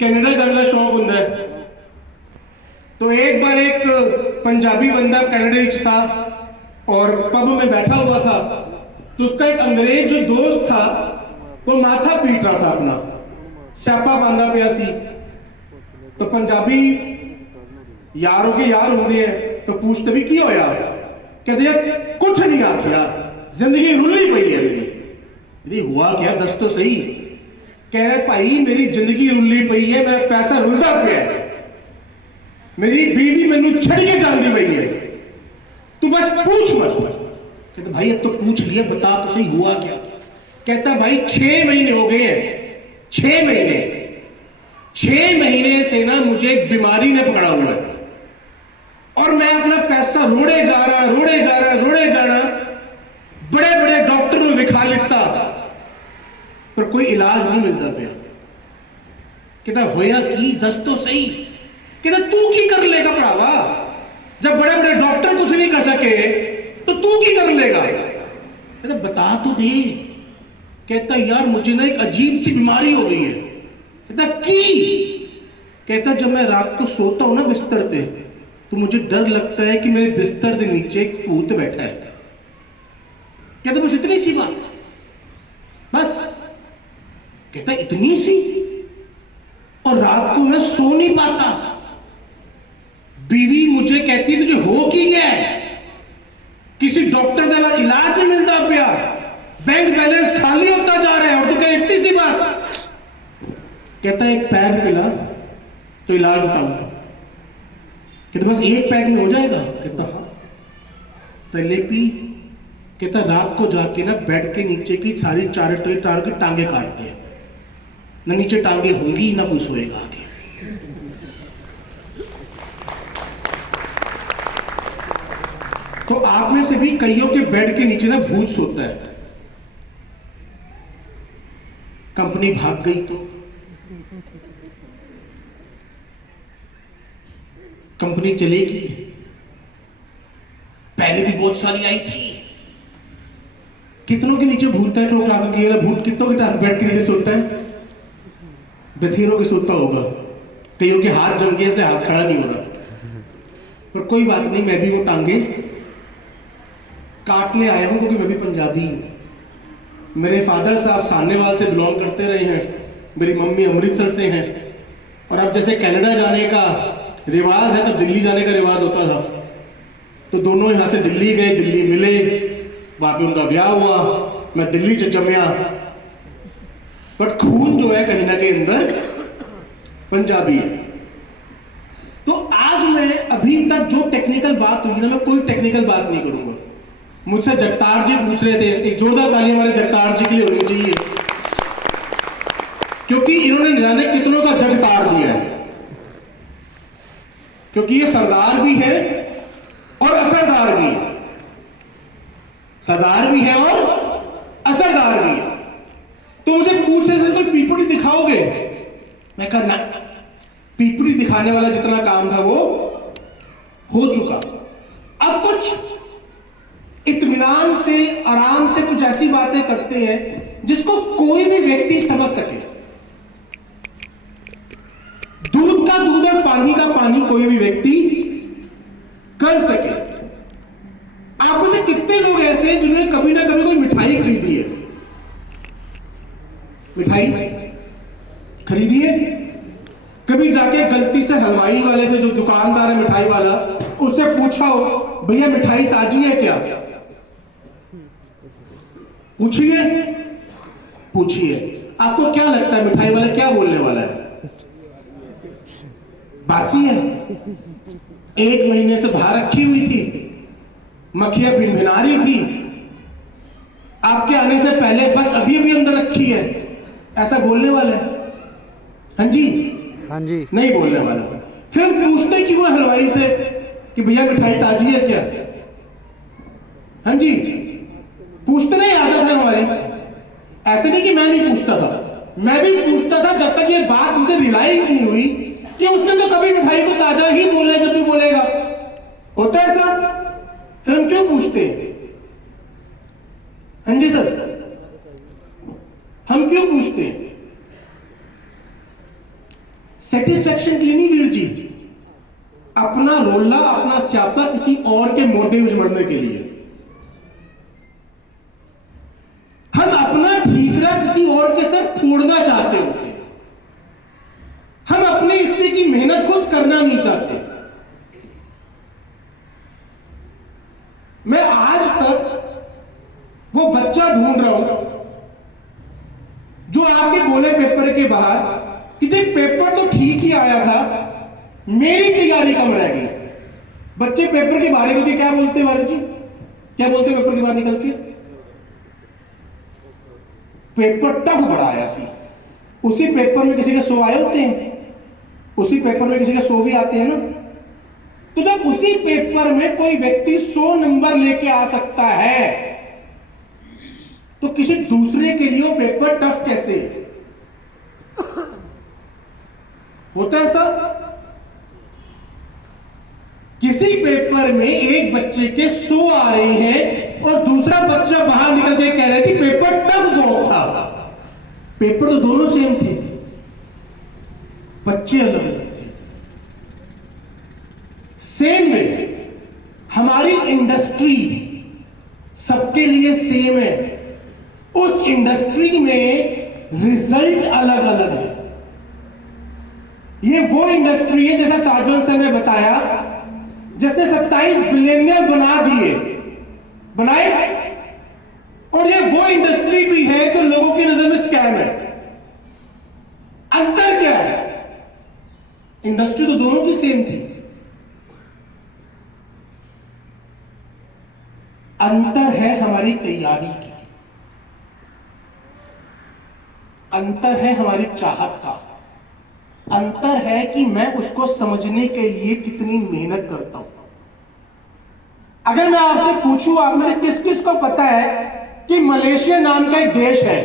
Canada जाने का शौक होता है। तो एक बार एक पंजाबी बंदा कनाडा था और पब में बैठा हुआ था, तो उसका एक अंग्रेज जो दोस्त था वो माथा पीट रहा था, अपना स्यापा बांधा पिया सी। तो पंजाबी यारों के यार होंगे हैं, तो पूछते भी की होया, कहते यार कुछ नहीं आखिया, जिंदगी रुली पई है मेरी। हुआ क्या, दस तो सही। कह रहे भाई मेरी जिंदगी रुली पई है, मेरा पैसा रुलदा पिया है, मेरी बीवी मैनू छड़ के जाती पई है, तू बस पूछ मत। कहते भाई अब तो पूछ लिया, बता तो सही हुआ क्या। कहता भाई 6 महीने हो गए हैं, 6 महीने से ना मुझे एक बीमारी ने पकड़ा हुआ है और मैं अपना पैसा रोड़े जा रहा, बड़े बड़े डॉक्टर को दिखा लेता पर कोई इलाज नहीं मिलता पिया। कहता होया की, दस तो सही। कहता तू की कर लेगा भरावा, जब बड़े बड़े डॉक्टर कुछ नहीं कर सके तो तू की कर लेगा। कहता बता तो दे। कहता यार मुझे ना एक अजीब सी बीमारी हो गई है। कहता की? कहता जब मैं रात को सोता हूं ना बिस्तर पे, तो मुझे डर लगता है कि मेरे बिस्तर के नीचे एक भूत बैठा है। कहता बस इतनी सी बात, बस। कहता इतनी सी? और रात को मैं सो नहीं पाता, बीवी मुझे कहती तुझे हो की गया है, किसी डॉक्टर का इलाज नहीं मिलता पिया, बैंक बैलेंस खाली होता जा रहा है और तू कह इतनी सी बात। कहता एक पैग पिला तो इलाज बताऊंगा। कहता बस एक पैग में हो जाएगा? कहता हाँ। तले पी। कहता रात को जाके ना बेड के नीचे की सारी चार की टांगे काटते हैं, ना नीचे टांगे होंगी ना कोई सोएगा आगे। तो आप में से भी कईयों के बेड के नीचे ना भूत सोता है। कंपनी भाग गई तो कंपनी चलेगी, पहले भी बहुत सारी आई थी। कितनों के नीचे भूत है, ठोक लाख की भूत कितनों के बेड के नीचे सोता है? बथेरों के सोता होगा, कईयों के हाथ जम गए से हाथ खड़ा नहीं हो रहा। पर कोई बात नहीं, मैं भी वो टांगे काटने आया हूं क्योंकि मैं भी पंजाबी हूं। मेरे फादर साहब सानेवाल से बिलोंग करते रहे हैं, मेरी मम्मी अमृतसर से हैं। और अब जैसे कनाडा जाने का रिवाज है तो दिल्ली जाने का रिवाज होता था, तो दोनों यहां से दिल्ली गए, दिल्ली मिले, वहां पे उनका ब्याह हुआ, मैं दिल्ली से जमया। बट खून जो है कहीं ना कहीं अंदर पंजाबी है। तो आज मैं अभी तक जो टेक्निकल बात हुई ना, मैं कोई टेक्निकल बात नहीं करूंगा। मुझसे जगतार जी पूछ रहे थे, एक जोरदार ताली हमारे जगतार जी के लिए होनी चाहिए, क्योंकि इन्होंने न जाने कितनों का जग तार दिया है। क्योंकि ये सरदार भी है और असरदार भी है, सरदार भी है और असरदार भी है। तो मुझे पूछ रहे थे कोई पीपड़ी दिखाओगे? मैं कहा ना, पीपड़ी दिखाने वाला जितना काम था वो हो चुका। अब कुछ इत्मीनान से, आराम से कुछ ऐसी बातें करते हैं जिसको कोई भी व्यक्ति समझ सके। दूध का दूध और पानी का पानी कोई भी व्यक्ति कर सके। आप में से कितने लोग ऐसे हैं जिन्होंने कभी ना कभी कोई मिठाई खरीदी है? मिठाई खरीदी है? कभी जाके गलती से हलवाई वाले से, जो दुकानदार है मिठाई वाला, उससे पूछा हो भैया मिठाई ताजी है क्या? पूछिए आपको क्या लगता है मिठाई वाला क्या बोलने वाला है? बासी है, 1 महीने से बाहर रखी हुई थी, मक्खियां भिनभिना रही थी, आपके आने से पहले बस अभी अभी अंदर रखी है, ऐसा बोलने वाला है? हाँ जी नहीं बोलने वाला। फिर पूछते क्यों है हलवाई से कि भैया मिठाई ताजी है क्या? हाँ जी पूछते नहीं, आदत है हमारी। ऐसे नहीं कि मैं नहीं पूछता था, मैं भी पूछता था जब तक ये बात मुझे रियलाइज नहीं हुई कि उसने तो कभी मिठाई को ताजा ही बोलना है जब भी बोलेगा। होता है ऐसा? फिर हम क्यों पूछते? हाँ जी सर, हम क्यों पूछते? सेटिस्फैक्शन के लिए नहीं वीर जी, अपना रोला अपना स्यापा किसी और के मोटे में मरने के लिए। हम अपना ठीकरा किसी और के साथ फोड़ना चाहते होते, हम अपने हिस्से की मेहनत खुद करना नहीं चाहते। मैं आज तक वो बच्चा ढूंढ रहा हूं जो आके बोले पेपर के बाहर कि देख पेपर तो ठीक ही आया था, मेरी तैयारी कम रह गई। बच्चे पेपर के बारे में क्या बोलते हैं जी, क्या बोलते हैं पेपर के बाहर निकल के? पेपर टफ बड़ा आया सी। उसी पेपर में किसी के 100 आए होते हैं, उसी पेपर में किसी के 100 भी आते हैं ना। तो जब उसी पेपर में कोई व्यक्ति 100 नंबर लेके आ सकता है, तो किसी दूसरे के लिए वो पेपर टफ कैसे होता है? ऐसा किसी पेपर में एक बच्चे के 100 आ रहे हैं और दूसरा बच्चा बाहर निकल के कह रहा है कि पेपर टफ बहुत था। पेपर तो दोनों सेम थे, बच्चे अलग अलग थे। सेम में हमारी इंडस्ट्री सबके लिए सेम है, उस इंडस्ट्री में रिजल्ट अलग अलग है। ये वो इंडस्ट्री है, जैसा साजन सर ने बताया, जिसने 27 बिलियनियर बनाए, और ये वो इंडस्ट्री भी है जो लोगों की नजर में स्कैम है। अंतर क्या है? इंडस्ट्री तो दोनों की सेम थी, अंतर है हमारी तैयारी की, अंतर है हमारी चाहत का, अंतर है कि मैं उसको समझने के लिए कितनी मेहनत करता हूं। अगर मैं आपसे पूछूं, आप में से किस किस को पता है कि मलेशिया नाम का एक देश है?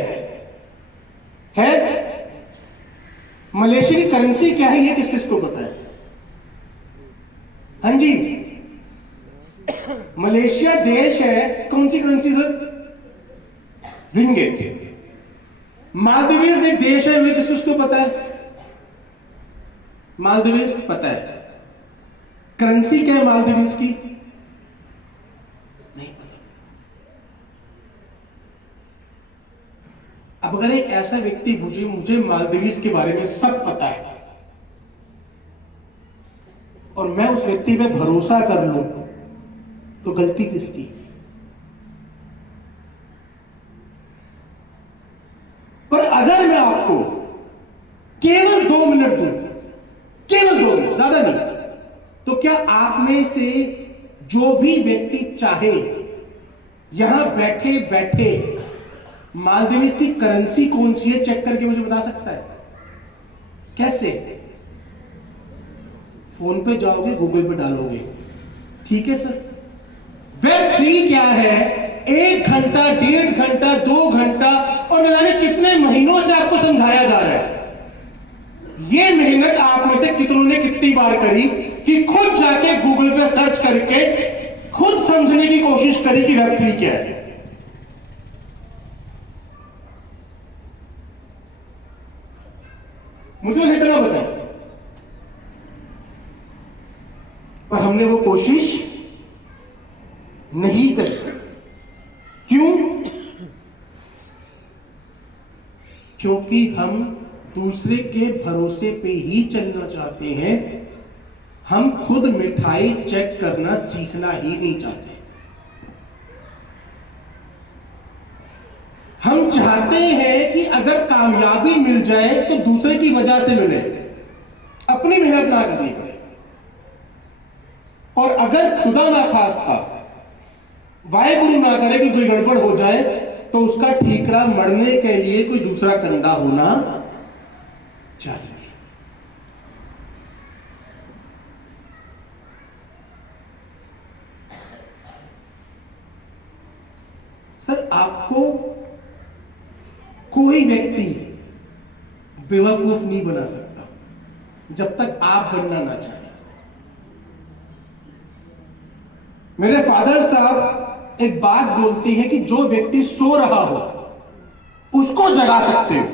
मलेशिया की करेंसी क्या है, ये किस किस को पता है? हाँ जी, मलेशिया देश है, कौन सी करेंसी सर? रिंगिट। मालदीव्स एक देश है, वे किस किस को पता है? मालदीव्स पता है। करेंसी क्या है मालदीव्स की? नहीं पता। अब अगर एक ऐसा व्यक्ति मुझे मालदीव्स के बारे में सब पता है और मैं उस व्यक्ति पे भरोसा कर लूं, तो गलती किसकी? पर अगर मैं आपको केवल 2 मिनट दूं, केवल 2 मिनट, ज्यादा नहीं, तो क्या आप में से जो भी व्यक्ति चाहे यहां बैठे बैठे मालदीव्स की करेंसी कौन सी है चेक करके मुझे बता सकता है? कैसे? फोन पे जाओगे, गूगल पे डालोगे, ठीक है सर। Web3 क्या है? 1 घंटा, 1.5 घंटा, 2 घंटा और न जाने कितने महीनों से आपको समझाया जा रहा है। ये मेहनत आप में से कितनों ने कितनी बार करी कि खुद जाके गूगल पे सर्च करके खुद समझने की कोशिश करी कि Web3 क्या है? मुझे इतना बताओ। पर हमने वो कोशिश नहीं करी। क्यों? क्योंकि हम दूसरे के भरोसे पे ही चलना चाहते हैं, हम खुद मिठाई चेक करना सीखना ही नहीं चाहते। हम चाहते हैं कि अगर कामयाबी मिल जाए तो दूसरे की वजह से मिले, अपनी मेहनत ना करनी पड़े। और अगर खुदा ना खास्ता, वाहेगुरु ना करे कि कोई गड़बड़ हो जाए, तो उसका ठीकरा मरने के लिए कोई दूसरा कंधा होना चाहिए। सर, आपको कोई व्यक्ति बेवकूफ नहीं बना सकता जब तक आप बनना ना चाहे। मेरे फादर साहब एक बात बोलते हैं कि जो व्यक्ति सो रहा हो उसको जगा सकते हो,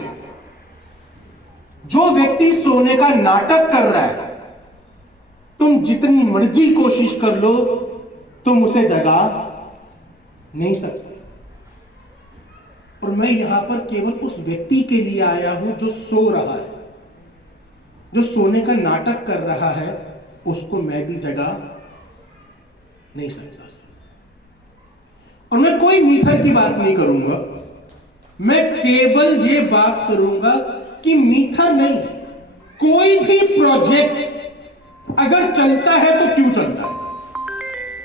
जो व्यक्ति सोने का नाटक कर रहा है, तुम जितनी मर्जी कोशिश कर लो, तुम उसे जगा नहीं सकते। और मैं यहां पर केवल उस व्यक्ति के लिए आया हूं जो सो रहा है, जो सोने का नाटक कर रहा है, उसको मैं भी जगा नहीं सकता। और मैं कोई मीथर की बात नहीं करूंगा, मैं केवल ये बात करूंगा कि मीथर नहीं, कोई भी प्रोजेक्ट अगर चलता है तो क्यों चलता है?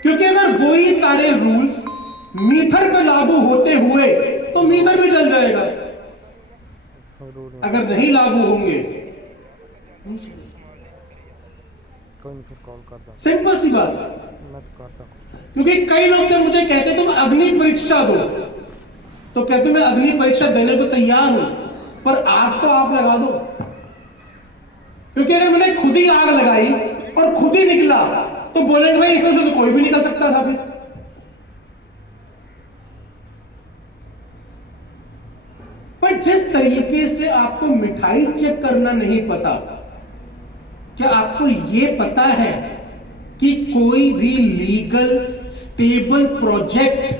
क्योंकि अगर वही सारे रूल्स मीथर पे लागू होते हुए तो मीथर भी चल जाएगा, अगर नहीं लागू होंगे। सिंपल सी बात है। क्योंकि कई लोग जब मुझे कहते तुम अग्नि परीक्षा दो, तो कहते मैं अग्नि परीक्षा देने को तैयार हूं, पर आग तो आप लगा दो। क्योंकि अगर मैंने खुद ही आग लगाई और खुद ही निकला तो बोलेंगे भाई इसमें से तो कोई भी निकल सकता था। फिर पर जिस तरीके से आपको मिठाई चेक करना नहीं पता, क्या आपको यह पता है कि कोई भी लीगल स्टेबल प्रोजेक्ट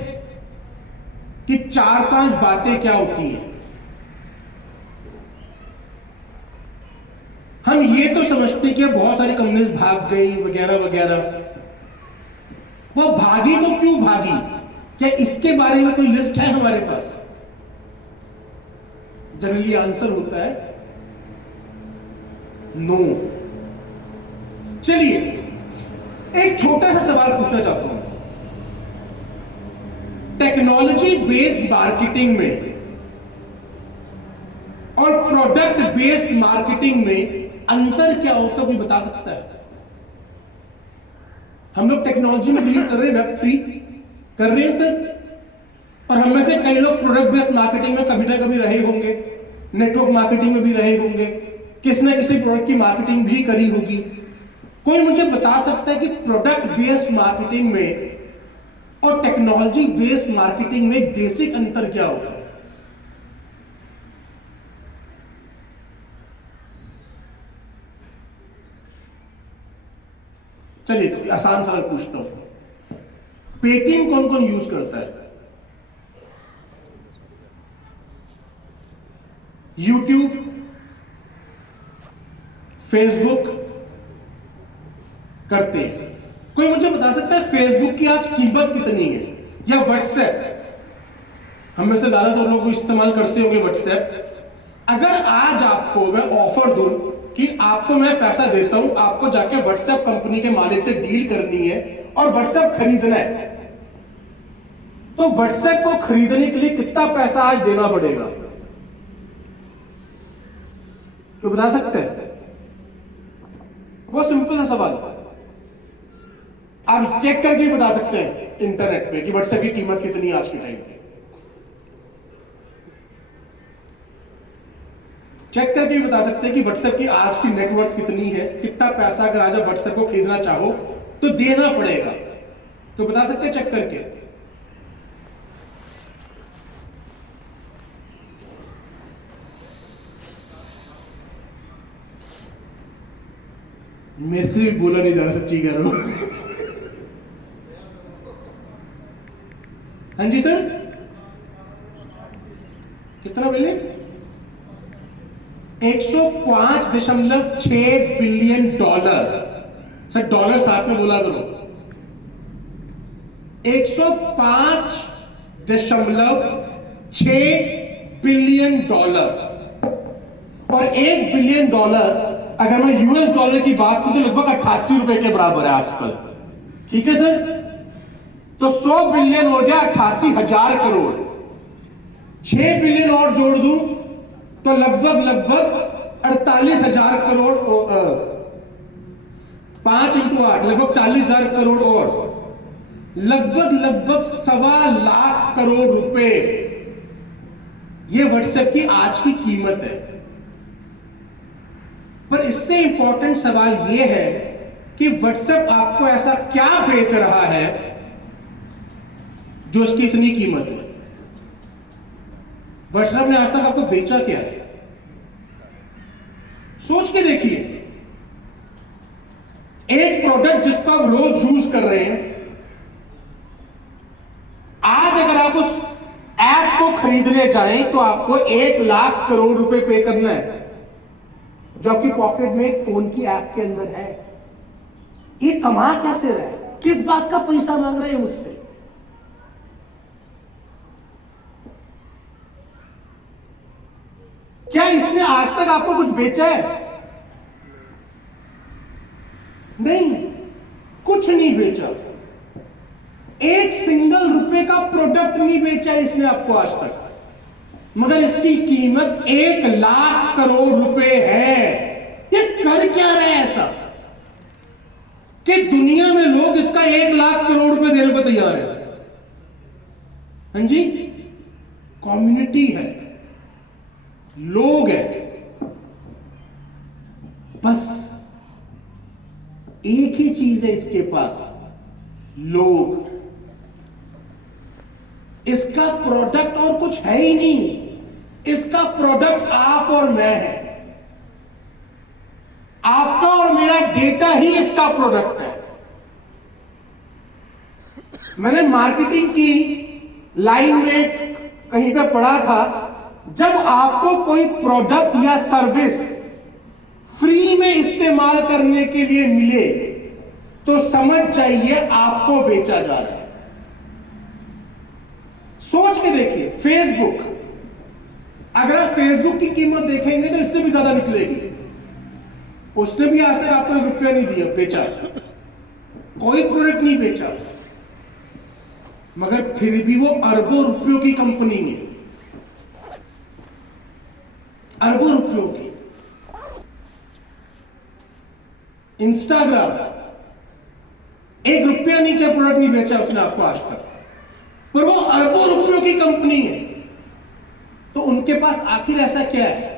की 4-5 बातें क्या होती हैं? हम ये तो समझते कि बहुत सारी कंपनीज भाग गई वगैरह वगैरह। वो भागी तो क्यों भागी? क्या इसके बारे में कोई लिस्ट है हमारे पास? जनरली आंसर होता है नो। चलिए एक छोटा सा सवाल पूछना चाहता हूं। टेक्नोलॉजी बेस्ड मार्केटिंग में और प्रोडक्ट बेस्ड मार्केटिंग में अंतर क्या होता है, कोई बता सकता है? हम लोग टेक्नोलॉजी में डील कर रहे हैं, वेब 3 कर रहे हैं सर, और हम में से कई लोग प्रोडक्ट बेस्ड मार्केटिंग में कभी ना कभी रहे होंगे, नेटवर्क मार्केटिंग में भी रहे होंगे, किसी ना किसी प्रोडक्ट की मार्केटिंग भी करी होगी। कोई मुझे बता सकता है कि प्रोडक्ट बेस्ड मार्केटिंग में और टेक्नोलॉजी बेस्ड मार्केटिंग में बेसिक अंतर क्या होता है? चलिए तो आसान सवाल पूछता हूं। पेटीएम कौन कौन यूज करता है? यूट्यूब, फेसबुक करते हैं। कोई मुझे बता सकता है फेसबुक की आज कीमत कितनी है? या व्हाट्सएप, हम में से ज्यादातर लोग इस्तेमाल करते होंगे व्हाट्सएप। अगर आज आपको मैं ऑफर दूं कि आपको मैं पैसा देता हूं, आपको जाके व्हाट्सएप कंपनी के मालिक से डील करनी है और व्हाट्सएप खरीदना है, तो व्हाट्सएप को खरीदने के लिए कितना पैसा आज देना पड़ेगा? तो बता सकते हैं? बहुत सिंपल सा सवाल, आप चेक करके बता सकते हैं इंटरनेट पे कि व्हाट्सएप की कीमत कितनी है आज के टाइम पे। चेक करके भी बता सकते हैं कि व्हाट्सएप की आज की नेटवर्थ कितनी है, कितना पैसा अगर आज आप व्हाट्सएप को खरीदना चाहो तो देना पड़ेगा। तो बता सकते हैं चेक करके? मेरे को भी बोला नहीं जा रहा, सच्ची कह रहा हूं। हाँ जी सर, कितना billion? 105.6 billion dollar. Sir dollar साथ में बोला करो। 105.6 बिलियन डॉलर। और 1 बिलियन डॉलर अगर मैं यूएस डॉलर की बात करूं तो लगभग 88 रुपए के बराबर है आजकल। ठीक है सर, तो 100 बिलियन हो गया 88,000 करोड़। 6 बिलियन और जोड़ दूं तो लगभग 48,000 करोड़। 5 × 8 लगभग 40,000 करोड़ और लगभग 1.25 लाख करोड़ रुपए ये व्हाट्सएप की आज की कीमत है। पर इससे इंपॉर्टेंट सवाल यह है कि व्हाट्सएप आपको ऐसा क्या बेच रहा है जो इसकी इतनी कीमत है? व्हाट्सएप ने आज तक आपको बेचा क्या है? सोच के देखिए, एक प्रोडक्ट जिसका आप रोज यूज कर रहे हैं, आज अगर आप उस ऐप को खरीदने जाएं तो आपको 1 लाख करोड़ रुपए पे करना है, जो आपकी पॉकेट में एक फोन की ऐप के अंदर है। ये कमा कैसे रहा है? किस बात का पैसा मांग रहे हैं मुझसे? क्या इसने आज तक आपको कुछ बेचा है? नहीं, कुछ नहीं बेचा। एक सिंगल रुपए का प्रोडक्ट नहीं बेचा इसने आपको आज तक, मगर इसकी कीमत 1 लाख करोड़ रुपए है। ये कर क्या रहा है ऐसा कि दुनिया में लोग इसका 1 लाख करोड़ रुपए देने को तैयार है? हाँ जी, कम्युनिटी है, लोग है, बस एक ही चीज है इसके पास, लोग। इसका प्रोडक्ट और कुछ है ही नहीं, इसका प्रोडक्ट आप और मैं है। आपका और मेरा डेटा ही इसका प्रोडक्ट है। मैंने मार्केटिंग की लाइन में कहीं पे पढ़ा था, जब आपको कोई प्रोडक्ट या सर्विस फ्री में इस्तेमाल करने के लिए मिले तो समझ जाइए आपको बेचा जा रहा है। सोच के देखिए, फेसबुक, अगर आप फेसबुक की कीमत देखेंगे तो इससे भी ज्यादा निकलेगी। उसने भी आज तक आपको ₹1 नहीं दिया, बेचा, कोई प्रोडक्ट नहीं बेचा, मगर फिर भी वो अरबों रुपयों की कंपनी है, अरबों रुपयों की। इंस्टाग्राम ₹1 नहीं का प्रोडक्ट नहीं बेचा उसने आपको आज तक, पर वो अरबों रुपयों की कंपनी है। तो उनके पास आखिर ऐसा क्या है?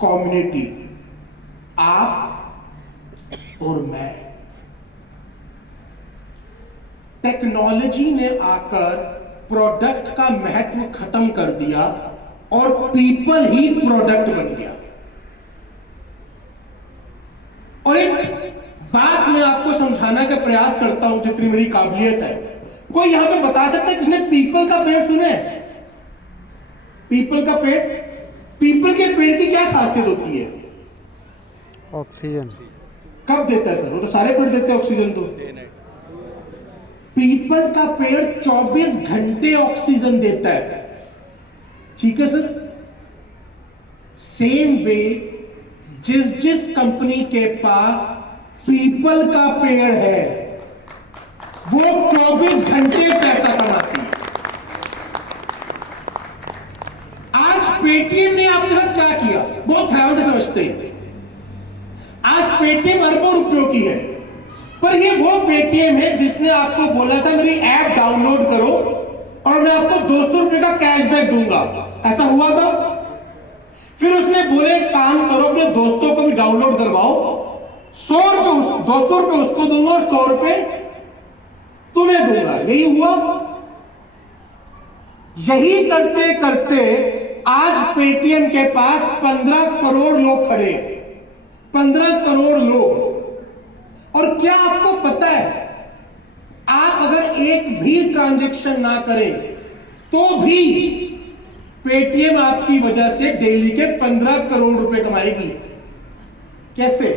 कम्युनिटी, आप और मैं। टेक्नोलॉजी ने आकर प्रोडक्ट का महत्व खत्म कर दिया और पीपल ही प्रोडक्ट बन गया। और एक बात मैं आपको समझाने का प्रयास करता हूं जितनी मेरी काबिलियत है। कोई यहां पे बता सकता है किसने पीपल का पेड़ सुने? पीपल का पेड़, पीपल के पेड़ की क्या खासियत होती है? ऑक्सीजन। कब देता है सर? वो तो सारे पेड़ देते हैं ऑक्सीजन। तो पीपल का पेड़ 24 घंटे ऑक्सीजन देता है, ठीक है सर? सेम वे जिस जिस कंपनी के पास पीपल का पेड़ है वो 24 घंटे पैसा कमाती है। आज पेटीएम ने आपके साथ क्या किया? बहुत ध्यान से समझते हैं। आज पेटीएम अरबों रुपयों की है, पर ये वो पेटीएम है जिसने आपको बोला था मेरी ऐप डाउनलोड करो और मैं आपको 200 रुपए का कैशबैक दूंगा। ऐसा हुआ था? फिर उसने बोले काम करो, अपने दोस्तों को भी डाउनलोड करवाओ, 100 रुपए 200 रुपए उसको दूंगा और 100 रुपए तुम्हें दूंगा। यही हुआ। यही करते करते आज पेटीएम के पास 15 करोड़ लोग खड़े, 15 करोड़ लोग। और क्या आपको पता है, आप अगर एक भी ट्रांजैक्शन ना करें तो भी पेटीएम आपकी वजह से डेली के 15 करोड़ रुपए कमाएगी। कैसे?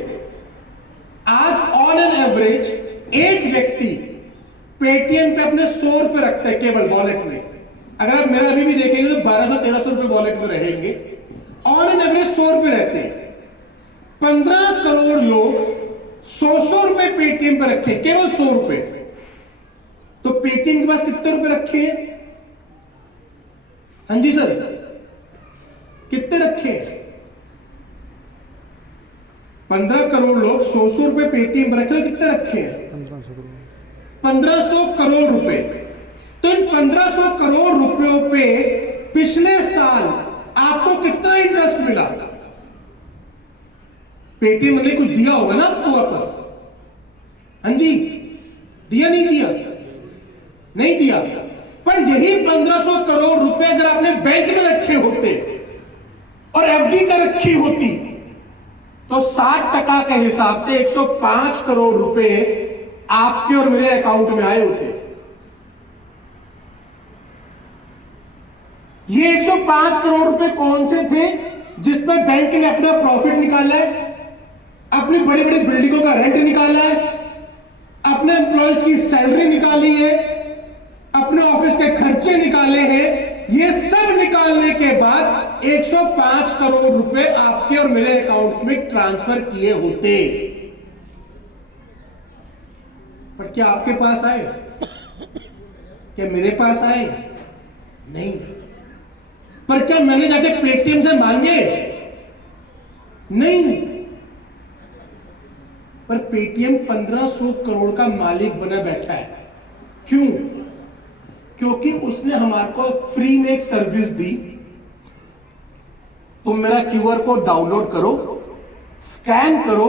आज ऑन एन एवरेज एक व्यक्ति पेटीएम पे अपने 100 रुपए रखता है केवल वॉलेट में। अगर आप मेरा अभी भी देखेंगे तो 1200-1300 रुपए वॉलेट में रहेंगे। ऑन एन एवरेज 100 रुपए रहते हैं। 15 करोड़ लोग 100 रुपए पेटीएम पे रखे, केवल 100 रुपए। तो पेटीएम के पास कितने रुपए रखे हैं? हाँ जी सर, कितने रखे? 15 करोड़ लोग 100 रुपए पेटीएम पर रखे, कितने रखे हैं? 1500 करोड़ रुपए। तो इन 1500 करोड़ रुपयों पे पिछले साल आपको कितना इंटरेस्ट मिला? पेटीएम ने कुछ दिया होगा ना आपको वापस? हाँ जी, दिया नहीं दिया? नहीं दिया। पर यही 1500 करोड़ रुपए अगर आपने बैंक में रखे होते और एफडी कर रखी होती तो 60% के हिसाब से 105 करोड़ रुपए आपके और मेरे अकाउंट में आए होते। ये 105 करोड़ रुपए कौन से थे जिसमें बैंक ने अपना प्रॉफिट निकाला है, अपनी बड़ी बड़ी बिल्डिंगों का रेंट निकाला है, अपने एम्प्लॉयज की सैलरी निकाली है, अपने ऑफिस के खर्चे निकाले हैं। ये सब निकालने के बाद 105 करोड़ रुपए आपके और मेरे अकाउंट में ट्रांसफर किए होते। पर क्या आपके पास आए? क्या मेरे पास आए? नहीं। पर क्या मैंने जाके पेटीएम से मांगे? नहीं। पर पेटीएम 1500 करोड़ का मालिक बना बैठा है। क्यों? क्योंकि उसने हमारे को फ्री में एक सर्विस दी। तुम मेरा क्यूआर कोड डाउनलोड करो, स्कैन करो,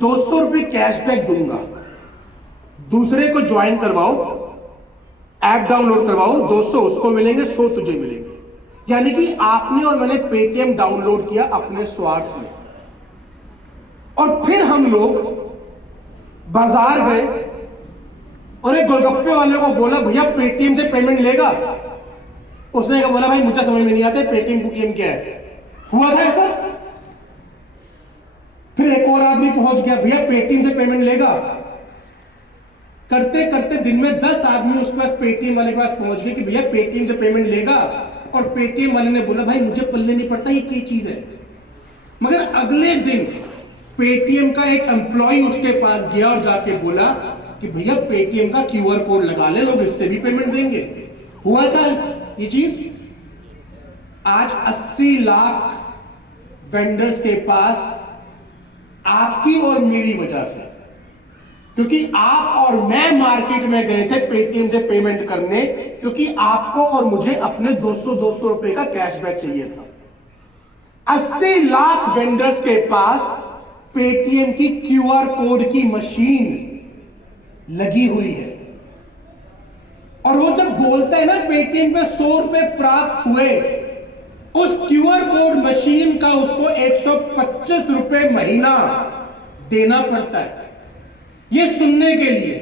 200 रुपए कैशबैक दूंगा। दूसरे को ज्वाइन करवाओ, ऐप डाउनलोड करवाओ, 200 उसको मिलेंगे, 100 तुझे मिलेंगे। यानी कि आपने और मैंने पेटीएम डाउनलोड किया अपने स्वार्थ में। और फिर हम लोग बाजार गए और एक गोलगप्पे वाले को बोला, भैया पेटीएम से पेमेंट लेगा? उसने क्या बोला, भाई मुझे समझ में नहीं आता पेटीएम क्या है। हुआ था ऐसा? फिर एक और आदमी पहुंच गया, भैया पेटीएम से पेमेंट लेगा? करते करते दिन में 10 आदमी उसके पास पेटीएम वाले के पास पहुंच गए कि भैया पेटीएम से पेमेंट लेगा। और पेटीएम वाले ने बोला, भाई मुझे पल्ले नहीं पड़ता ये क्या चीज है। मगर अगले दिन पेटीएम का एक एम्प्लॉय उसके पास गया और जाके बोला कि भैया पेटीएम का क्यूआर कोड लगा ले, लोग इससे भी पेमेंट देंगे। हुआ था ये चीज। आज 80 लाख वेंडर्स के पास आपकी और मेरी वजह से, क्योंकि आप और मैं मार्केट में गए थे पेटीएम से पेमेंट करने, क्योंकि आपको और मुझे अपने 200 रुपए का कैशबैक चाहिए था। 80 लाख वेंडर्स के पास पेटीएम की क्यूआर कोड की मशीन लगी हुई है। और वो जब बोलता है ना पेटीएम पे 100 रुपए प्राप्त हुए, उस क्यूआर कोड मशीन का उसको 125 रुपए महीना देना पड़ता है ये सुनने के लिए।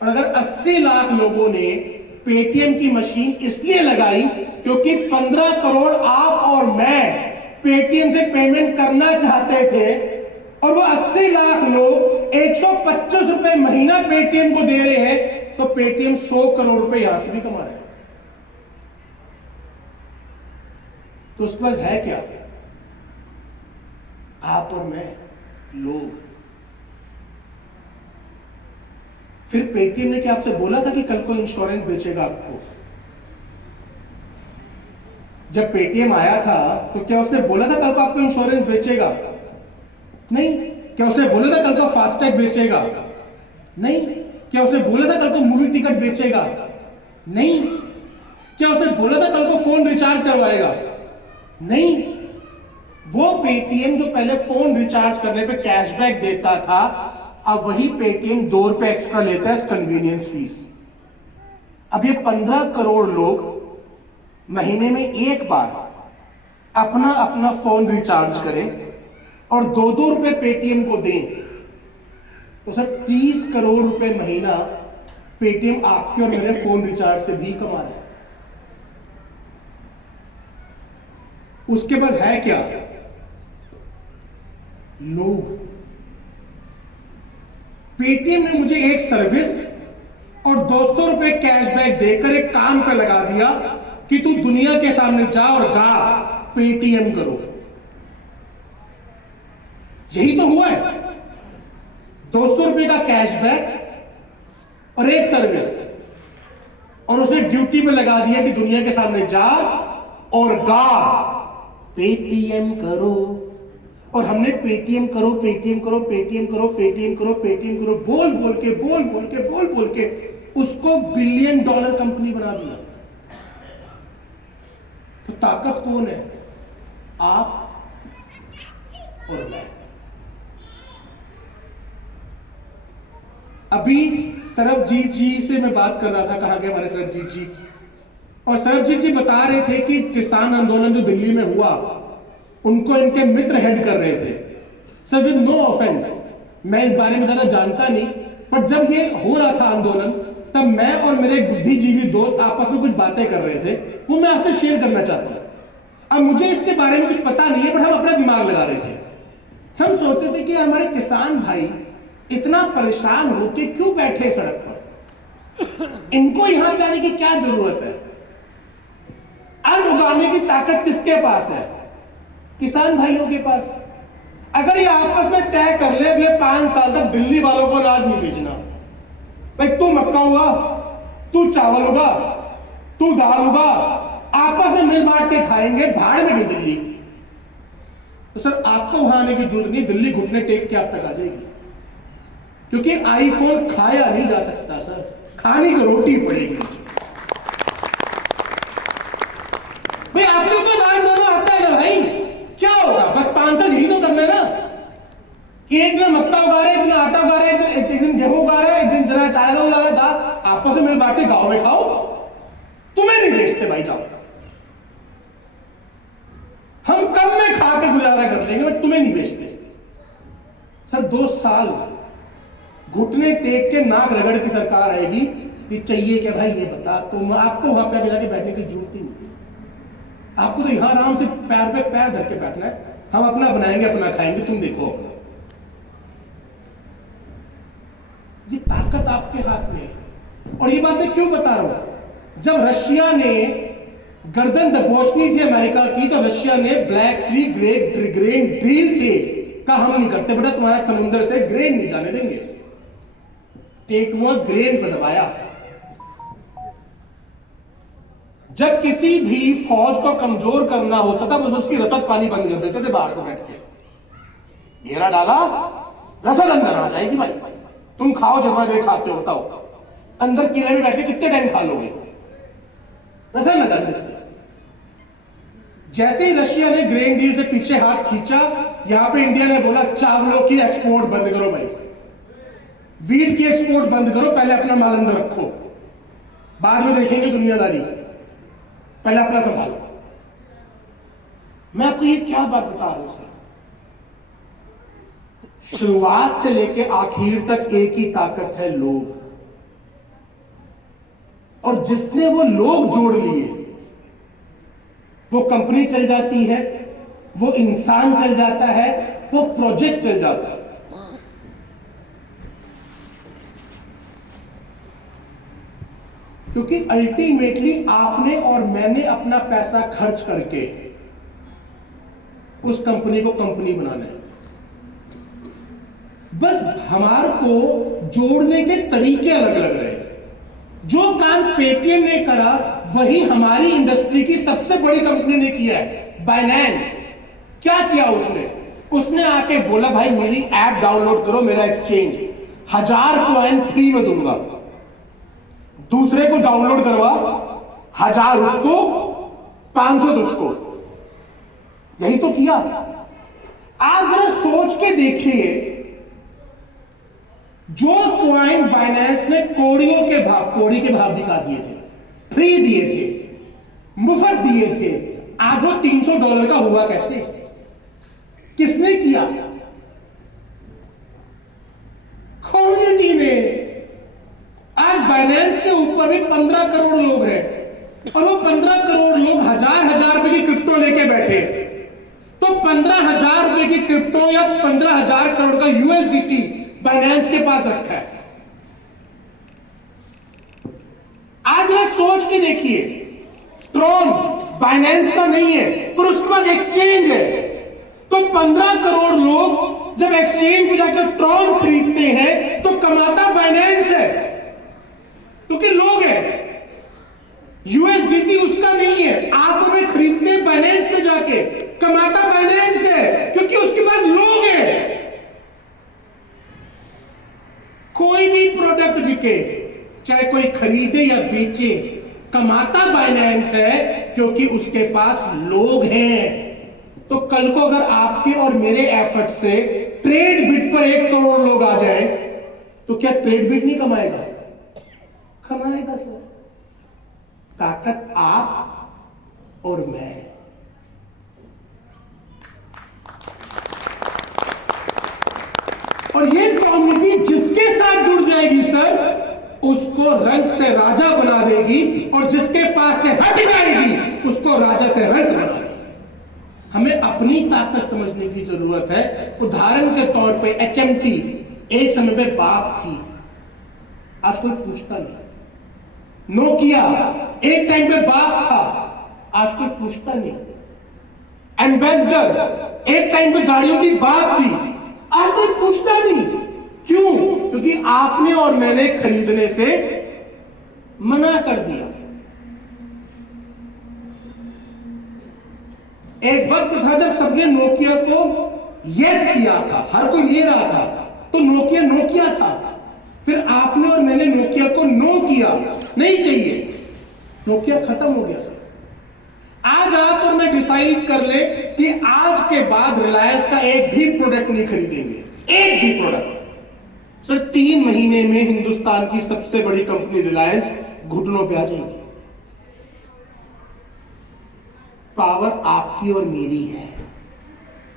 और अगर 80 लाख लोगों ने पेटीएम की मशीन इसलिए लगाई क्योंकि 15 करोड़ आप और मैं पेटीएम से पेमेंट करना चाहते थे, और वो 80 लाख लोग 125 रुपए महीना पेटीएम को दे रहे हैं, तो पेटीएम 100 करोड़ रुपए यहां से भी कमा रहा है। तो उसके पास है क्या? आप और मैं, लोग। फिर पेटीएम ने क्या आपसे बोला था कि कल को इंश्योरेंस बेचेगा आपको? जब पेटीएम आया था तो क्या उसने बोला था कल को आपको इंश्योरेंस बेचेगा? नहीं। क्या उसने बोला था कल को फास्टैग बेचेगा? नहीं। क्या उसने बोला था कल को मूवी टिकट बेचेगा? नहीं। क्या उसने बोला था कल को फोन रिचार्ज करवाएगा? नहीं। वो पेटीएम जो पहले फोन रिचार्ज करने पे कैशबैक देता था, अब वही पेटीएम 2 रुपए एक्स्ट्रा लेता है कन्वीनियंस फीस। अब ये 15 करोड़ लोग महीने में एक बार अपना अपना फोन रिचार्ज करें और 2-2 रुपए पेटीएम को दें, तो सर 30 करोड़ रुपए महीना पेटीएम आपके और मेरे फोन रिचार्ज से भी कमा रहा है। उसके बाद है क्या? लोग। पेटीएम ने मुझे एक सर्विस और 200 रुपए कैशबैक देकर एक काम पे लगा दिया कि तू दुनिया के सामने जा और गा पेटीएम करो। यही तो हुआ है। 200 रुपए का कैशबैक और एक सर्विस, और उसने ड्यूटी पे लगा दिया कि दुनिया के सामने जा और गा पेटीएम करो। और हमने पेटीएम करो, पेटीएम करो, पेटीएम करो, पेटीएम करो, पेटीएम करो, बोल बोल के उसको $1 बिलियन कंपनी बना दिया। तो ताकत कौन है? आप और मैं। अभी सरबजीत जी से मैं बात कर रहा था, कहा गया हमारे सरबजीत जी, और सरबजीत जी बता रहे थे कि किसान आंदोलन जो दिल्ली में हुआ उनको इनके मित्र हेड कर रहे थे। सर विद नो ऑफेंस, मैं इस बारे में ज्यादा जानता नहीं, पर जब ये हो रहा था आंदोलन तब मैं और मेरे बुद्धिजीवी दोस्त आपस में कुछ बातें कर रहे थे, वो मैं आपसे शेयर करना चाहता हूं। अब मुझे इसके बारे में कुछ पता नहीं है, बट हम अपना दिमाग लगा रहे थे। हम सोच रहे थे कि हमारे किसान भाई इतना परेशान होके क्यों बैठे सड़क पर, इनको यहां पे आने की क्या जरूरत है? अन्न उगाने की ताकत किसके पास है? किसान भाइयों के पास। अगर ये आपस में तय कर ले अगले 5 साल तक दिल्ली वालों को अनाज नहीं बेचना, भाई तू मक्का होगा, तू चावल होगा, तू दाल होगा, आपस में मिल बांट के खाएंगे, भाड़ में गई दिल्ली। तो सर आपको वहां आने की जरूरत नहीं, दिल्ली घुटने टेक के आप तक आ जाएगी, क्योंकि आईफोन खाया नहीं जा सकता सर, खाने की रोटी पड़ेगी मुझे। भाई आपको तो अनाज बनाना आता है ना भाई, क्या होगा? बस 5 साल यही तो करना है ना कि एक दिन मक्का उगा रहे, एक दिन आटा उगा रहे, एक दिन गेहूं उगा रहे, एक दिन जरा चावल उगा रहे, दाल आपस में मिल बांट के गांव में खाओ। तुम्हें नहीं बेचते भाई, जाओ। हम कम में खा के गुजारा कर लेंगे, बट तुम्हें नहीं बेचते। सर 2 साल घुटने टेक के नाक रगड़ की सरकार आएगी कि चाहिए क्या भाई ये बता, तो आपको वहां पे जाके बैठने की जरूरत ही नहीं। आपको तो यहां आराम से पैर पे पैर धर के बैठना है। हम अपना बनाएंगे, अपना खाएंगे, तुम देखो अपना। ये ताकत आपके हाथ में है। और ये बात मैं क्यों बता रहा हूं? जब रशिया ने गर्दन दबोचनी थी अमेरिका की, तो रशिया ने ब्लैक सी ग्रेन डील से कहा हम नहीं करते बेटा, तुम्हारा समुद्र से ग्रेन नहीं जाने देंगे। टेकुआ ग्रेन पर दबाया। जब किसी भी फौज को कमजोर करना होता था बस उसकी रसद पानी बंद कर देते थे बाहर से बैठ के। घेरा डाला, रसद अंदर आ जाएगी भाई, तुम खाओ जब मैं खाते हो बताओ, अंदर किले में बैठ के कितने टाइम खा लोगे? रसद न कर देते। जैसे ही रशिया ने ग्रेन डील से पीछे हाथ खींचा, यहां पे इंडिया ने बोला चावलों की एक्सपोर्ट बंद करो भाई, वीट की एक्सपोर्ट बंद करो, पहले अपना माल अंदर रखो, बाद में देखेंगे दुनियादारी, पहले अपना संभालो। मैं आपको ये क्या बात बता रहा हूं सर, शुरुआत से लेके आखिर तक एक ही ताकत है, लोग। और जिसने वो लोग जोड़ लिए वो कंपनी चल जाती है, वो इंसान चल जाता है, वो प्रोजेक्ट चल जाता है। क्योंकि अल्टीमेटली आपने और मैंने अपना पैसा खर्च करके उस कंपनी को कंपनी बनाना है। बस हमारे को जोड़ने के तरीके अलग अलग रहे। जो काम पेटीएम ने करा वही हमारी इंडस्ट्री की सबसे बड़ी कंपनी ने किया है, बाइनेंस। क्या किया उसने? उसने आके बोला भाई मेरी ऐप डाउनलोड करो, मेरा एक्सचेंज 1000 कॉइन फ्री में दूंगा, दूसरे को डाउनलोड करवा 1000 उसको, 500 तुझको। यही तो किया। आप जरा सोच के देखिए, जो कॉइन बाइनेंस ने कौड़ियों के भाव, कौड़ी के भाव दिखा दिए थे, फ्री दिए थे, मुफ्त दिए थे, आज वो $300 का हुआ कैसे? किसने किया? कम्युनिटी ने। आज बाइनेंस के ऊपर भी 15 करोड़ लोग हैं, और वो 15 करोड़ लोग हजार रुपए की क्रिप्टो लेके बैठे। तो 15,000 रुपए की क्रिप्टो या 15,000 करोड़ का यूएसडीटी बाइनेंस के पास रखा है। आज जरा सोच के देखिए, ट्रॉन बाइनेंस का नहीं है पर उसके पास एक्सचेंज है। तो 15 करोड़ लोग जब एक्सचेंज पे जाकर ट्रॉन खरीदते हैं तो कमाता बाइनेंस है, क्योंकि लोग हैं। यूएसडीटी उसका नहीं है, आप उन्हें खरीदते बाइनेंस पे जाके, कमाता बाइनेंस है क्योंकि उसके पास लोग हैं। कोई भी प्रोडक्ट बिके, चाहे कोई खरीदे या बेचे, कमाता बाइनेंस है क्योंकि उसके पास लोग हैं। तो कल को अगर आपके और मेरे एफर्ट से ट्रेड बिट पर 1 करोड़ लोग आ जाए तो क्या ट्रेड बिट नहीं कमाएगा? कमाएगा सर। ताकत आप और मैं। और ये कम्युनिटी जिसके साथ जुड़ जाएगी सर, उसको रंक से राजा बना देगी, और जिसके पास से हट जाएगी उसको राजा से रंक बना देगी। हमें अपनी ताकत समझने की जरूरत है। उदाहरण के तौर पे HMT एक समय पे बाप थी, आज कोई पूछता नहीं। नोकिया एक टाइम पे बाप था, आज कोई पूछता नहीं। एम्बेसडर एक टाइम पे गाड़ियों की बाप थी, आज कोई पूछता नहीं। क्यों? क्योंकि आपने और मैंने खरीदने से मना कर दिया। एक वक्त था जब सबने नोकिया को यस किया था, हर कोई ले रहा था, तो नोकिया नोकिया था। फिर आपने और मैंने नोकिया को नो किया, नहीं चाहिए, नोकिया खत्म हो गया सर। आज आप और मैं डिसाइड कर ले कि आज के बाद रिलायंस का एक भी प्रोडक्ट नहीं खरीदेंगे, एक भी प्रोडक्ट। सर 3 महीने में हिंदुस्तान की सबसे बड़ी कंपनी रिलायंस घुटनों पे आ जाएगी। पावर आपकी और मेरी है।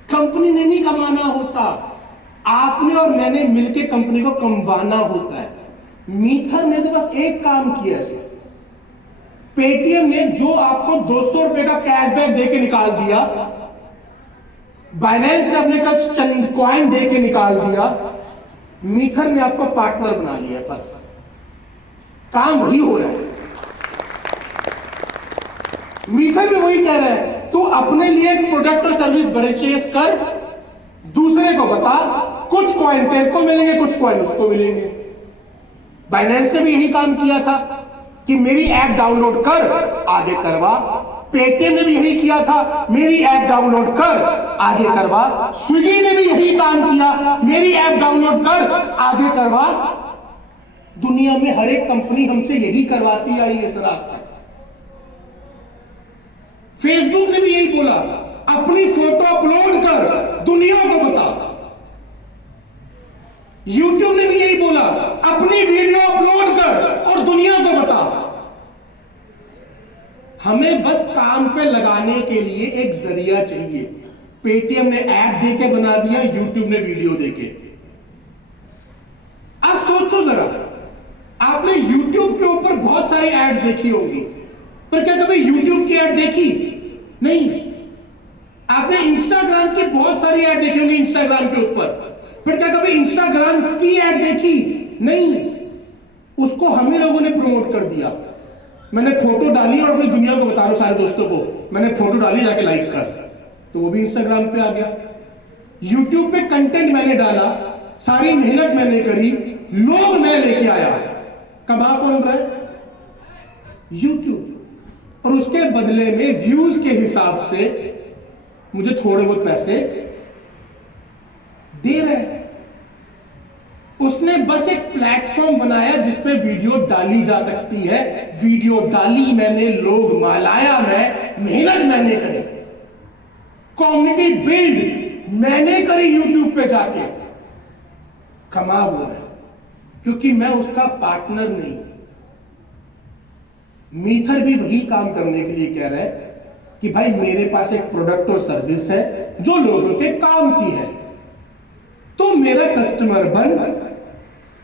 कंपनी ने नहीं कमाना होता, आपने और मैंने मिलकर कंपनी को कमवाना होता है। मीथर ने तो बस एक काम किया है सर, पेटीएम ने जो आपको 200 रुपए का कैशबैक देके निकाल दिया, बाइनेंस ने अपने का चंद कॉइन देके निकाल दिया, मीथर ने आपको पार्टनर बना लिया। बस काम वही हो रहा है। मीथर भी वही कह रहा है, तू अपने लिए एक प्रोडक्ट और सर्विस परचेज कर, दूसरे को बता, कुछ कॉइन तेरे को मिलेंगे, कुछ कॉइन उसको मिलेंगे। बाइनेंस ने भी यही काम किया था कि मेरी ऐप डाउनलोड कर, आगे करवा। पेटीएम ने भी यही किया था, मेरी ऐप डाउनलोड कर, आगे करवा। स्विगी ने भी यही काम किया, मेरी ऐप डाउनलोड कर, आगे करवा। दुनिया में हर एक कंपनी हमसे यही करवाती आई है इस रास्ता। फेसबुक ने भी यही बोला, अपनी फोटो अपलोड कर, दुनिया को बता। यूट्यूब ने भी यही बोला, अपनी वीडियो अपलोड कर और दुनिया को बता। हमें बस काम पे लगाने के लिए एक जरिया चाहिए। पेटीएम ने ऐप देके बना दिया, यूट्यूब ने वीडियो देके। आप सोचो जरा, आपने यूट्यूब के ऊपर बहुत सारी एड्स देखी होंगी, पर क्या कभी यूट्यूब की ऐड देखी? नहीं। आपने इंस्टाग्राम की बहुत सारी ऐड देखी होंगी इंस्टाग्राम के ऊपर, पर क्या कभी इंस्टाग्राम की ऐड देखी? नहीं। उसको हम ही लोगों ने प्रमोट कर दिया। मैंने फोटो डाली और अपनी दुनिया को बता रहा हूं सारे दोस्तों को, मैंने फोटो डाली, जाके लाइक कर, तो वो भी इंस्टाग्राम पे आ गया। यूट्यूब पे कंटेंट मैंने डाला, सारी मेहनत मैंने करी, लोग मैं लेके आया, कमा कौन रहा है? यूट्यूब। और उसके बदले में व्यूज के हिसाब से मुझे थोड़े बहुत पैसे दे रहे हैं। उसने बस एक प्लेटफॉर्म बनाया जिसपे वीडियो डाली जा सकती है। वीडियो डाली मैंने, लोग लाया मैं, मेहनत मैंने करी, कम्युनिटी बिल्ड मैंने करी, यूट्यूब पे जाके कमा हुआ है, क्योंकि मैं उसका पार्टनर नहीं। मीथर भी वही काम करने के लिए कह रहा है कि भाई मेरे पास एक प्रोडक्ट और सर्विस है जो लोगों के काम की है, तो मेरा कस्टमर बन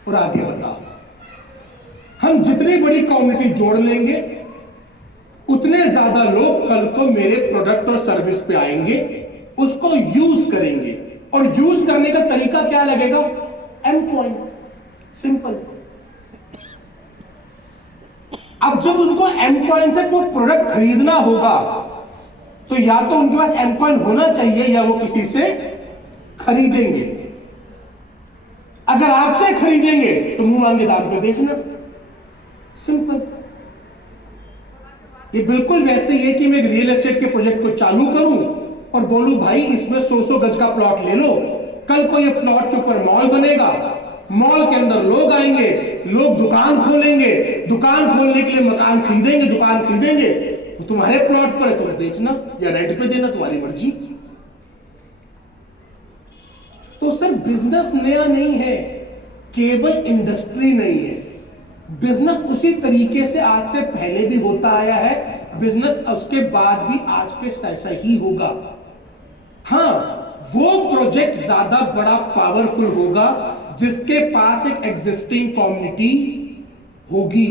और आगे बता। हम जितनी बड़ी कम्युनिटी जोड़ लेंगे, उतने ज्यादा लोग कल को मेरे प्रोडक्ट और सर्विस पे आएंगे, उसको यूज करेंगे। और यूज करने का तरीका क्या लगेगा? एमकॉइन, सिंपल। अब जब उनको एमकॉइन से कोई प्रोडक्ट खरीदना होगा, तो या तो उनके पास एमकॉइन होना चाहिए या वो किसी से खरीदेंगे। अगर आपसे खरीदेंगे तो मुंह मांगे दाम पे बेचना, सिंपल। ये बिल्कुल वैसे ही है कि मैं एक रियल एस्टेट के प्रोजेक्ट को चालू करूं और बोलूं भाई इसमें 100 गज का प्लॉट ले लो, कल को ये प्लॉट के ऊपर मॉल बनेगा, मॉल के अंदर लोग आएंगे, लोग दुकान खोलेंगे, दुकान खोलने के लिए मकान खरीदेंगे, दुकान खरीदेंगे, तो तुम्हारे प्लॉट पर है, तुम्हें बेचना या रेंट पे देना तुम्हारी मर्जी। तो सर बिजनेस नया नहीं है, केवल इंडस्ट्री नहीं है। बिजनेस उसी तरीके से आज से पहले भी होता आया है, बिजनेस उसके बाद भी आज के ऐसा ही होगा। हाँ, वो प्रोजेक्ट ज्यादा बड़ा पावरफुल होगा जिसके पास एक एग्जिस्टिंग कम्युनिटी होगी।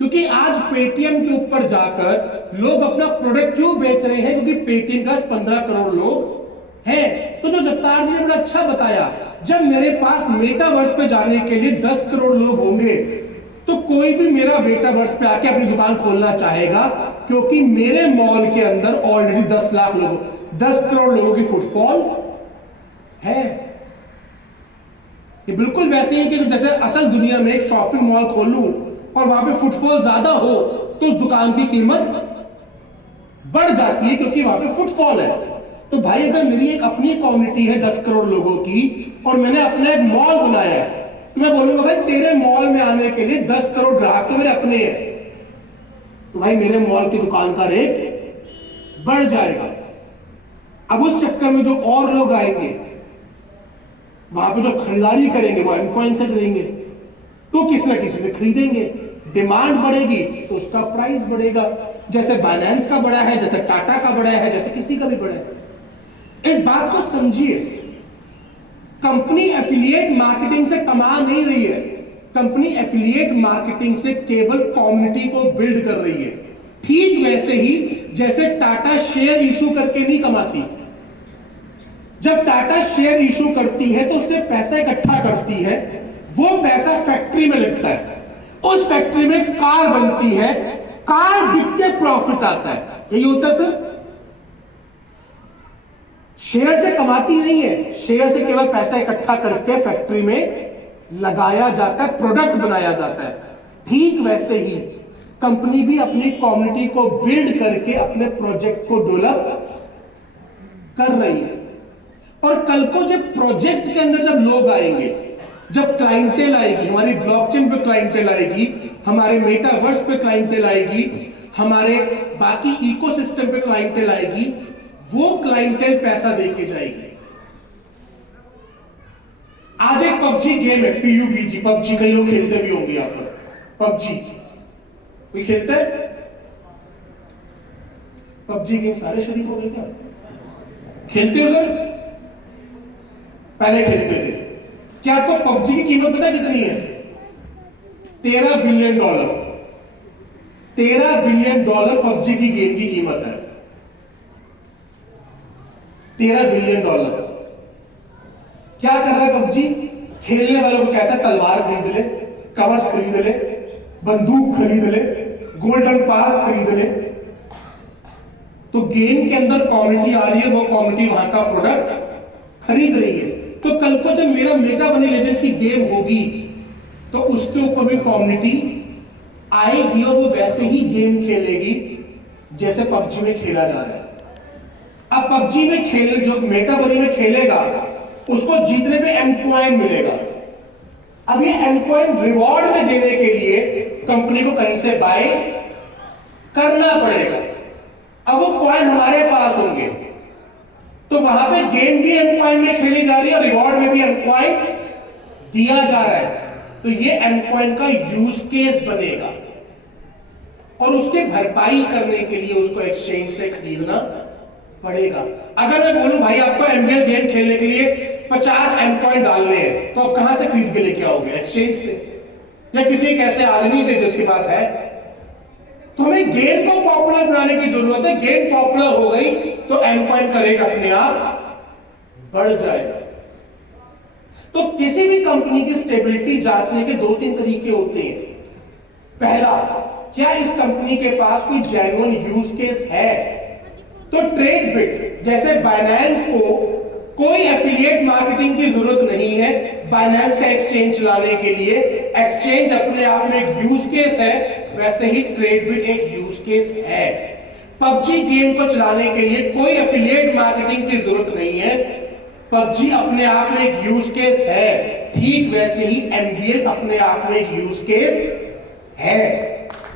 क्योंकि आज पेटीएम के ऊपर जाकर लोग अपना प्रोडक्ट क्यों बेच रहे हैं? क्योंकि पेटीएम का 15 करोड़ लोग हैं। तो जो जगतार जी ने बड़ा अच्छा बताया, जब मेरे पास मेटावर्स पे जाने के लिए 10 करोड़ लोग होंगे तो कोई भी मेरा मेटावर्स पे आके अपनी दुकान खोलना चाहेगा, क्योंकि मेरे मॉल के अंदर ऑलरेडी 10 लाख लोग, 10 करोड़ लोगों की फुटफॉल है। ये बिल्कुल वैसे ही कि जैसे असल दुनिया में एक शॉपिंग मॉल खोलूं और वहां पे फुटफॉल ज्यादा हो तो उस दुकान की कीमत बढ़ जाती है, क्योंकि वहां पे फुटफॉल है। तो भाई अगर मेरी एक अपनी कम्युनिटी है 10 करोड़ लोगों की और मैंने अपना एक मॉल बनाया है, तो मैं बोलूंगा भाई तेरे मॉल में आने के लिए 10 करोड़ ग्राहक तो मेरे अपने हैं, तो भाई मेरे मॉल की दुकान का रेट बढ़ जाएगा। अब उस चक्कर में जो और लोग आएंगे वहां पे जो खरीदारी करेंगे वो एमकॉइन से करेंगे, तो किसी ना किसी से खरीदेंगे, डिमांड बढ़ेगी तो उसका प्राइस बढ़ेगा। जैसे बाइनेंस का बढ़ा है, जैसे टाटा का बढ़ा है, जैसे किसी का भी बढ़ा है। इस बात को समझिए, कंपनी एफिलिएट मार्केटिंग से कमा नहीं रही है, कंपनी एफिलिएट मार्केटिंग से केवल कम्युनिटी को बिल्ड कर रही है। ठीक वैसे ही जैसे टाटा शेयर इशू करके नहीं कमाती। जब टाटा शेयर इशू करती है तो उससे पैसा इकट्ठा करती है, वो पैसा फैक्ट्री में लगता है, उस फैक्ट्री में कार बनती है, कार बिक के प्रॉफिट आता है। यही होता है सर। शेयर से कमाती नहीं है, शेयर से केवल पैसा इकट्ठा करके फैक्ट्री में लगाया जाता है, प्रोडक्ट बनाया जाता है। ठीक वैसे ही कंपनी भी अपनी कम्युनिटी को बिल्ड करके अपने प्रोजेक्ट को डेवलप कर रही है। और कल को जब प्रोजेक्ट के अंदर जब लोग आएंगे, जब क्लाइंटेल आएगी, हमारी ब्लॉकचेन पे क्लाइंटेल आएगी, हमारे मेटावर्स पे क्लाइंटेल आएगी, हमारे बाकी इकोसिस्टम पे क्लाइंटेल आएगी, वो क्लाइंटेल पैसा देके जाएगी। आज एक पबजी गेम है, PUBG, पबजी कई लोग खेलते भी होंगे यहां पर। पबजी कोई खेलता है? पबजी गेम सारे शरीफ हो गए क्या? खेलते हो सर? पहले खेलते थे। क्या आपको पबजी की कीमत पता कितनी है? $13 बिलियन। $13 बिलियन पबजी की गेम की कीमत है। $13 बिलियन। क्या कर रहा है पबजी? खेलने वालों को कहता है तलवार खरीद ले, कवच खरीद ले, बंदूक खरीद ले, गोल्डन पास खरीद ले। तो गेम के अंदर कम्युनिटी आ रही है, वो कम्युनिटी वहां का प्रोडक्ट खरीद रही है। तो कल को जब मेरा मेटा बनी लेजेंड्स की गेम होगी तो उसके ऊपर भी कम्युनिटी आएगी और वो वैसे ही गेम खेलेगी जैसे पबजी में खेला जा रहा है। अब पबजी में खेल जो मेटा बनी में खेलेगा उसको जीतने पे एमकॉइन मिलेगा। अब ये एमकॉइन रिवॉर्ड में देने के लिए कंपनी को कहीं से बाय करना पड़ेगा। अब वो कॉइन हमारे पास होंगे तो वहां पे गेम भी एमकॉइन में खेली जा रही है और रिवॉर्ड में भी एमकॉइन दिया जा रहा है। तो ये एमकॉइन का यूज केस बनेगा और उसके भरपाई करने के लिए उसको एक्सचेंज से खरीदना पड़ेगा। अगर मैं बोलूं भाई आपको एमबीएल गेम खेलने के लिए 50 एमकॉइन डालने हैं, तो आप कहां से खरीद के लेके आओगे? एक्सचेंज से या किसी एक ऐसे आदमी से जिसके पास है। तो हमें गेम को पॉपुलर बनाने की जरूरत है। गेम पॉपुलर हो गई तो एमकॉइन का रेट अपने आप बढ़ जाएगा। तो किसी भी कंपनी की स्टेबिलिटी जांचने के 2-3 तरीके होते हैं। पहला, क्या इस कंपनी के पास कोई जेन्युइन यूज केस है? तो ट्रेडबिट जैसे बाइनेंस को कोई एफिलिएट मार्केटिंग की जरूरत नहीं है। बाइनेंस का एक्सचेंज चलाने के लिए एक्सचेंज अपने आप में एक यूज केस है, वैसे ही ट्रेडबिट एक यूज केस है। पबजी गेम को चलाने के लिए कोई एफिलिएट मार्केटिंग की जरूरत नहीं है, पबजी अपने आप में एक यूज केस है। ठीक वैसे ही एमबीएल अपने आप में एक यूज केस है।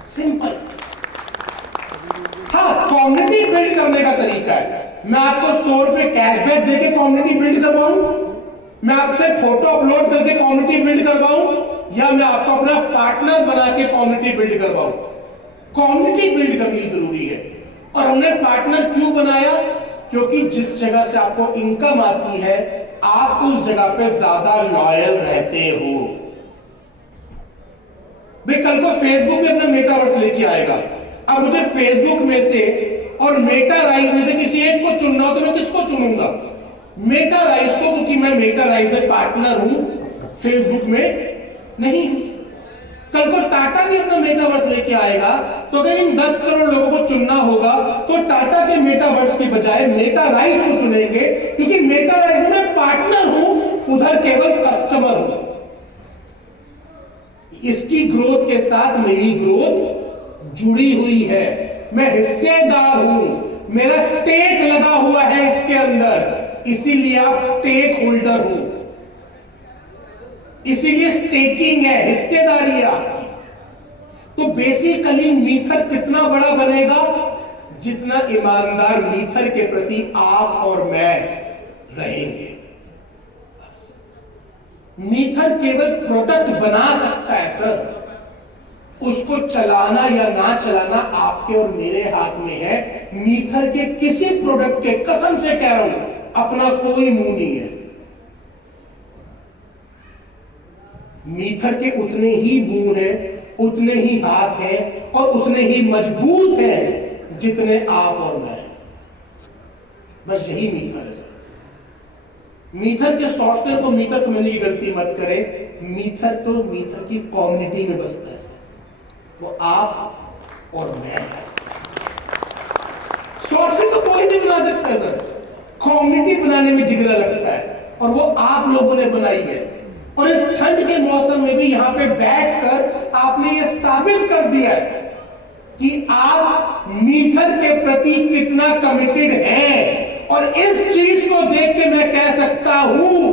सिंपल। हाँ, कम्युनिटी बिल्ड करने का तरीका है। मैं आपको 100 रुपए कैशबैक देके कम्युनिटी बिल्ड करवाऊं, मैं आपसे फोटो अपलोड करके कम्युनिटी बिल्ड करवाऊं, या मैं आपको अपना पार्टनर बना के कम्युनिटी बिल्ड करवाऊं। कम्युनिटी बिल्ड करनी जरूरी है। और हमने पार्टनर क्यों बनाया? क्योंकि जिस जगह से आपको इनकम आती है आप उस जगह पे ज्यादा लॉयल रहते हो। भाई कल को फेसबुक भी अपना मेटावर्स लेके आएगा। अब मुझे फेसबुक में से और मेटाराइज में से किसी एक को चुनना हो तो मैं किसको चुनूंगा? मेटाराइज को, क्योंकि मैं मेटाराइज में पार्टनर हूं, फेसबुक में नहीं। कल को टाटा भी अपना मेटावर्स लेके आएगा तो अगर इन 10 करोड़ लोगों को चुनना होगा तो टाटा के मेटावर्स के बजाय मेटाराइज को चुनेंगे, क्योंकि मेटाराइज में मैं पार्टनर हूं, उधर केवल कस्टमर हूं। इसकी ग्रोथ के साथ मेरी ग्रोथ जुड़ी हुई है। मैं हिस्सेदार हूं, मेरा स्टेक लगा हुआ है इसके अंदर, इसीलिए आप स्टेक होल्डर हो। इसीलिए स्टेकिंग है, हिस्सेदारी है आपकी। तो बेसिकली मीथर कितना बड़ा बनेगा? जितना ईमानदार मीथर के प्रति आप और मैं रहेंगे। बस मीथर केवल प्रोडक्ट बना सकता है सर, उसको चलाना या ना चलाना आपके और मेरे हाथ में है। मीथर के किसी प्रोडक्ट के, कसम से कह रहा हूं, अपना कोई मुंह नहीं है। मीथर के उतने ही मुंह हैं, उतने ही हाथ हैं और उतने ही मजबूत हैं जितने आप और मैं। बस यही मीथर है सर। मीथर के सॉफ्टवेयर को मीथर समझने की गलती मत करें। मीथर तो मीथर की कम्युनिटी में बसता है सर, वो आप और मैं है। सॉफ्टवेयर तो कोई भी बना सकता है सर, कम्युनिटी बनाने में जिगरा लगता है और वो आप लोगों ने बनाई है। और इस ठंड के मौसम में भी यहां पे बैठकर आपने ये साबित कर दिया है कि आप मीथर के प्रति कितना कमिटेड हैं। और इस चीज को देख के मैं कह सकता हूं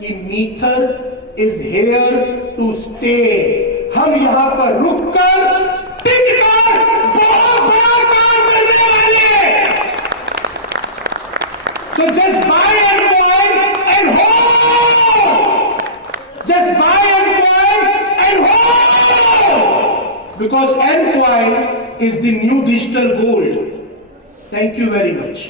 कि मीथर इज हियर टू स्टे। हम यहां पर रुककर टिककर बहुत बड़ा काम करने वाले हैं। So just by and just buy Mcoin and hold, because Mcoin is the new digital gold. Thank you very much.